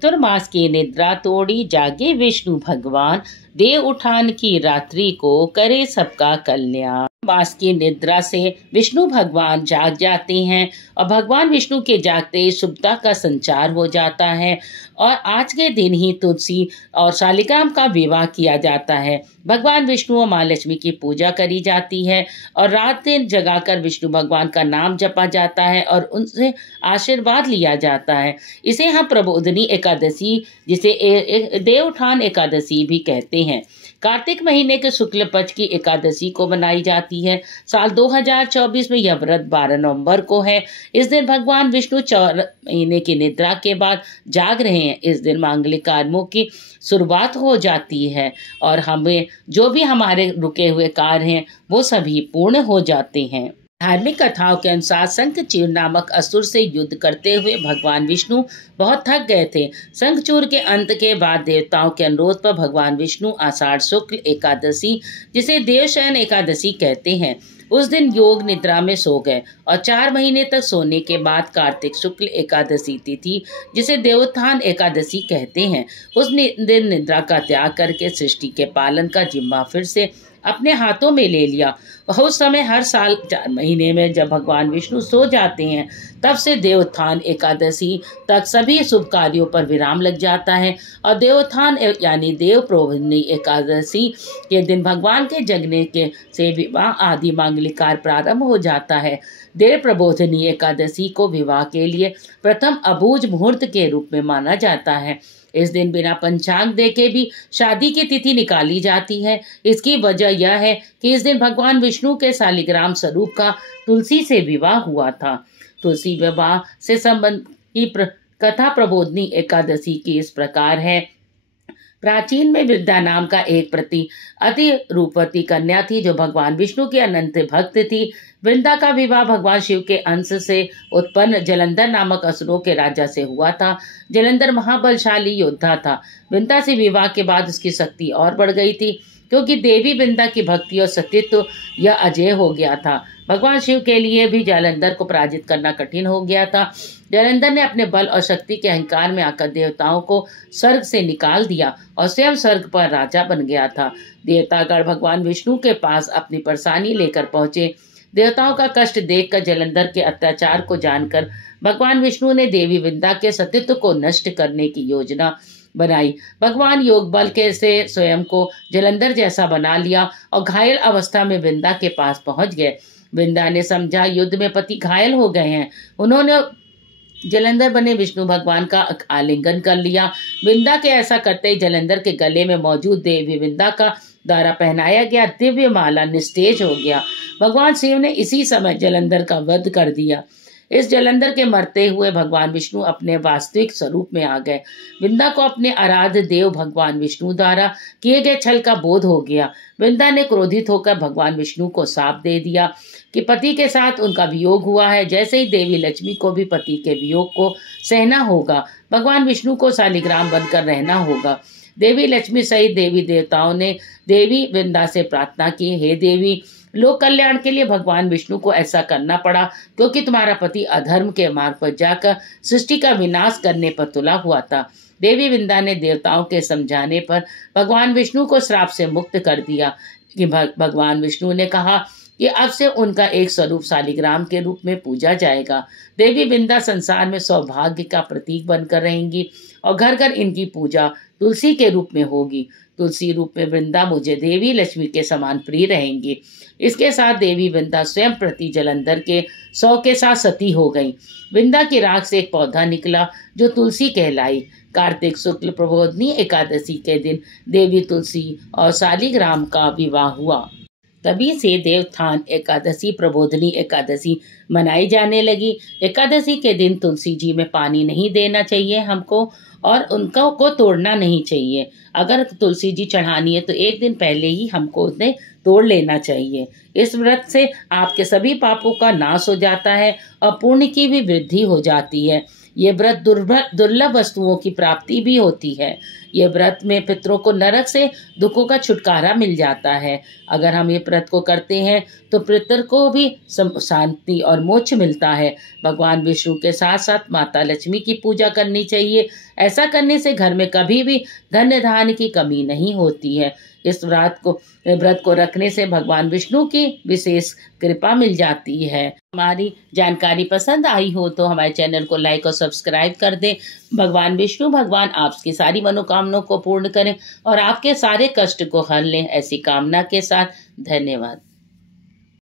चतुर्मास की निद्रा तोड़ी जागे विष्णु भगवान, देव उठान की रात्रि को करे सबका कल्याण। मास की निद्रा से विष्णु भगवान जाग जाते हैं और भगवान विष्णु के जागते ही शुभता का संचार हो जाता है और आज के दिन ही तुलसी और शालिग्राम का विवाह किया जाता है। भगवान विष्णु और माँ लक्ष्मी की पूजा करी जाती है और रात दिन जगाकर विष्णु भगवान का नाम जपा जाता है और उनसे आशीर्वाद लिया जाता है। इसे हम प्रबोधनी एकादशी, जिसे देवउठान एकादशी भी कहते हैं, कार्तिक महीने के शुक्ल पक्ष की एकादशी को मनाई जाती है। साल 2024 में यह व्रत 12 नवंबर को है। इस दिन भगवान विष्णु 4 महीने की निद्रा के बाद जाग रहे हैं। इस दिन मांगलिक कार्यों की शुरुआत हो जाती है और हमें जो भी हमारे रुके हुए कार्य हैं वो सभी पूर्ण हो जाते हैं। धार्मिक कथाओं के अनुसार शंखचूर नामक असुर से युद्ध करते हुए भगवान विष्णु बहुत थक गए थे। शंखचूर के अंत के बाद देवताओं के अनुरोध पर भगवान विष्णु आषाढ़ शुक्ल एकादशी, जिसे देवशयन एकादशी कहते हैं, उस दिन योग निद्रा में सो गए और 4 महीने तक सोने के बाद कार्तिक शुक्ल एकादशी तिथि, जिसे देवोत्थान एकादशी कहते हैं, उस दिन निद्रा का त्याग करके सृष्टि के पालन का जिम्मा फिर से अपने हाथों में ले लिया। उस समय हर साल 4 महीने में जब भगवान विष्णु सो जाते हैं, तब से देवोत्थान एकादशी तक सभी शुभ कार्यों पर विराम लग जाता है और देवोत्थान यानी देव प्रबोधनी एकादशी के दिन भगवान के जगने के से विवाह आदि मांगलिक कार्य प्रारंभ हो जाता है। देव प्रबोधनी एकादशी को विवाह के लिए प्रथम अबूझ मुहूर्त के रूप में माना जाता है। इस दिन बिना पंचांग देखे भी शादी की तिथि निकाली जाती है। इसकी वजह यह है कि इस दिन भगवान विष्णु के शालिग्राम स्वरूप का तुलसी से विवाह हुआ था। तुलसी विवाह से संबंध की कथा प्रबोधनी एकादशी की इस प्रकार है। प्राचीन में वृद्धा नाम का एक प्रति अति रूपवती कन्या थी जो भगवान विष्णु की अनंत भक्त थी। वृंदा का विवाह भगवान शिव के अंश से उत्पन्न जलंधर नामक असुरों के राजा से हुआ था। जलंधर महाबलशाली योद्धा था। वृंदा से विवाह के बाद उसकी शक्ति और बढ़ गई थी, क्योंकि देवी वृंदा की भक्ति और सतीत्व यह अजय हो गया था। भगवान शिव के लिए भी जलंधर को पराजित करना कठिन हो गया था। जलंधर ने अपने बल और शक्ति के अहंकार में आकर देवताओं को स्वर्ग से निकाल दिया और स्वयं स्वर्ग पर राजा बन गया था। देवतागण भगवान विष्णु के पास अपनी परेशानी लेकर पहुंचे। देवताओं का कष्ट देखकर जलंधर के अत्याचार को जानकर भगवान विष्णु ने देवी वृंदा के सतीत्व को नष्ट करने की योजना बनाई। भगवान योग बल के से स्वयं को जलंधर जैसा बना लिया और घायल अवस्था में वृंदा के पास पहुंच गए। वृंदा ने समझा युद्ध में पति घायल हो गए हैं। उन्होंने जलंधर बने विष्णु भगवान का आलिंगन कर लिया। वृंदा के ऐसा करते ही जलंधर के गले में मौजूद देवी वृंदा का द्वारा पहनाया गया दिव्य माला निस्तेज हो गया। भगवान शिव ने इसी समय जलंधर का वध कर दिया। इस जलंधर के मरते हुए भगवान विष्णु अपने वास्तविक स्वरूप में आ गए। वृंदा को अपने आराध्य देव भगवान विष्णु द्वारा किए गए छल का बोध हो गया। वृंदा ने क्रोधित होकर भगवान विष्णु को शाप दे दिया कि पति के साथ उनका वियोग हुआ है, जैसे ही देवी लक्ष्मी को भी पति के वियोग को सहना होगा, भगवान विष्णु को शालिग्राम बनकर रहना होगा। देवी लक्ष्मी सहित देवी देवताओं ने देवी वृंदा से प्रार्थना की, हे देवी, लोक कल्याण के लिए भगवान विष्णु को ऐसा करना पड़ा, क्योंकि तुम्हारा पति अधर्म के मार्ग पर जाकर सृष्टि का विनाश करने पर तुला हुआ था। देवी वृंदा ने देवताओं के समझाने पर भगवान विष्णु को श्राप से मुक्त कर दिया कि भगवान विष्णु ने कहा कि अब से उनका एक स्वरूप शालिग्राम के रूप में पूजा जाएगा। देवी वृंदा संसार में सौभाग्य का प्रतीक बनकर रहेंगी और घर घर इनकी पूजा तुलसी के रूप में होगी। तुलसी रूप में वृंदा मुझे देवी लक्ष्मी के समान प्रिय रहेंगी। इसके साथ देवी वृंदा स्वयं प्रति जलंधर के 100 के साथ सती हो गई। वृंदा की राख से एक पौधा निकला जो तुलसी कहलाई। कार्तिक शुक्ल प्रबोधनी एकादशी के दिन देवी तुलसी और शालिग्राम का विवाह हुआ। तभी से देवोत्थान एकादशी प्रबोधनी एकादशी मनाई जाने लगी। एकादशी के दिन तुलसी जी में पानी नहीं देना चाहिए हमको और उनका को तोड़ना नहीं चाहिए। अगर तुलसी जी चढ़ानी है तो एक दिन पहले ही हमको उन्हें तोड़ लेना चाहिए। इस व्रत से आपके सभी पापों का नाश हो जाता है और पुण्य की भी वृद्धि हो जाती है। ये व्रत दुर्लभ वस्तुओं की प्राप्ति भी होती है। ये व्रत में पितरों को नरक से दुखों का छुटकारा मिल जाता है। अगर हम ये व्रत को करते हैं तो पितर को भी शांति और मोक्ष मिलता है। भगवान विष्णु के साथ साथ माता लक्ष्मी की पूजा करनी चाहिए। ऐसा करने से घर में कभी भी धन धान्य की कमी नहीं होती है। इस व्रत को रखने से भगवान विष्णु की विशेष कृपा मिल जाती है। हमारी जानकारी पसंद आई हो तो हमारे चैनल को लाइक और सब्सक्राइब कर दें। भगवान विष्णु भगवान आपकी सारी मनोकामनाओं को पूर्ण करें और आपके सारे कष्ट को हर लें, ऐसी कामना के साथ। धन्यवाद।